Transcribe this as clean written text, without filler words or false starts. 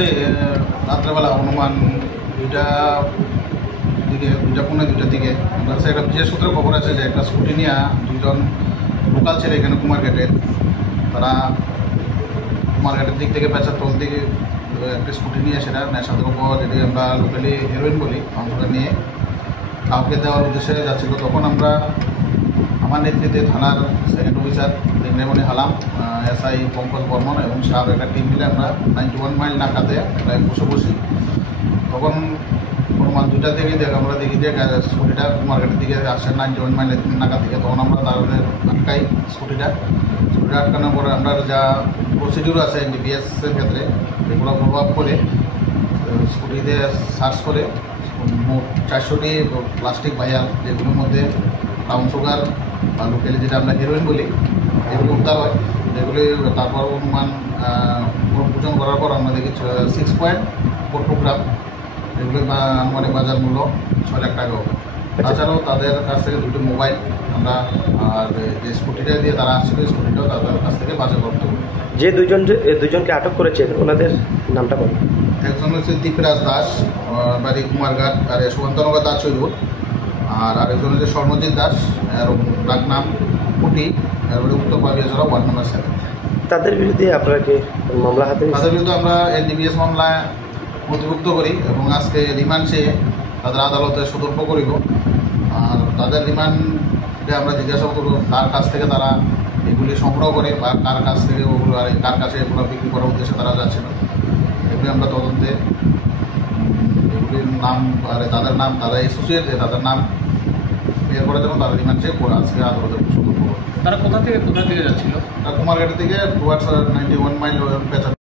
আজকে রাত্রেবেলা অনুমান 2:15 দিকে আমার কাছে একটা বিশেষ সূত্রে খবর আছে যে একটা স্কুটি নিয়ে দুজন লোকাল ছেলে এখানে কুমারঘাটে তারা কুমারঘাটের দিক থেকে পেঁচাতল দিকে একটা স্কুটি নিয়ে সেটা নেশাদ্রব্য যেটি আমরা লোকালি হেরোইন বলি আমরা নিয়ে কাউকে দেওয়ার উদ্দেশ্যে যাচ্ছিল। তখন আমরা আমার নেতৃত্বে থানার second officer Indramani Halam, SI Pankaj Barman এবং সাহেব একটা টিম মিলে আমরা 91 মাইল নাকাতে বসে তখন অনুমান 2টা থেকে আমরা দেখি যে স্কুটিটা কুমারঘাটের দিকে আসছে 91 মাইল নাকা থেকে। তখন আমরা তাদের আটকাই স্কুটিটা আটকানোর পরে আমরা যা প্রসিডিউর আছে এনডিপিএসের ক্ষেত্রে এগুলো প্রভাব করে স্কুটিতে সার্চ করে মোট 400টি প্লাস্টিক ভাইয়াল যেগুলোর মধ্যে ব্রাউন সুগার বা লোকালি যেটা আমরা হেরোইন বলি এগুলো উদ্ধার হয়। যেগুলি তারপর অনুমান ওজন করার পর আমরা দেখি 6.42 গ্রাম, এগুলো আনুমানিক বাজার মূল্য 6 লাখ টাকা হবে। তাছাড়াও তাদের কাছ থেকে 2টি মোবাইল আমরা আর যে স্কুটিটা দিয়ে তারা আসছিল স্কুটিটাও তাদের কাছ থেকে বাজার করতে হবে। যে দুজনকে আটক করেছেন ওনাদের নামটা বলুন। একজন হচ্ছে দীপরাজ দাস, বাড়ি কুমারঘাট, আর সুকান্তনগর দাস চৈরুর, আর আরেকজন হচ্ছে স্বর্ণজিৎ দাস, ডাক নাম কুটি, এরপরে উত্তর পাবিয়াজোড়া ওয়ার্ড নম্বর 7। তাদের বিরুদ্ধে আপনারা কি মামলা হাতে? তাদের বিরুদ্ধে আমরা এনডিপিএস মামলায় নথিভুক্ত করি এবং আজকে রিমান্ড চেয়ে তাদের আদালতে সুদর্প করিব। আর তাদের রিমান্ডে আমরা জিজ্ঞাসাবাদ করব কার কাছ থেকে তারা এগুলি সংগ্রহ করে বা কার কাছ থেকে ওগুলো আর কার কাছে এগুলো বিক্রি করার উদ্দেশ্যে তারা যাচ্ছিল এগুলি আমরা তদন্তে এগুলির নাম আর তাদের নাম তারা অ্যাসোসিয়েট যে তাদের নাম এরপরে যেন তারা রিমান্ড চেক করে আজকে আদালতে সুদর্প করে। তারা কোথা থেকে যাচ্ছিল? কুমারঘাট থেকে টুয়ার্ডস 91 মাইল পেঁচা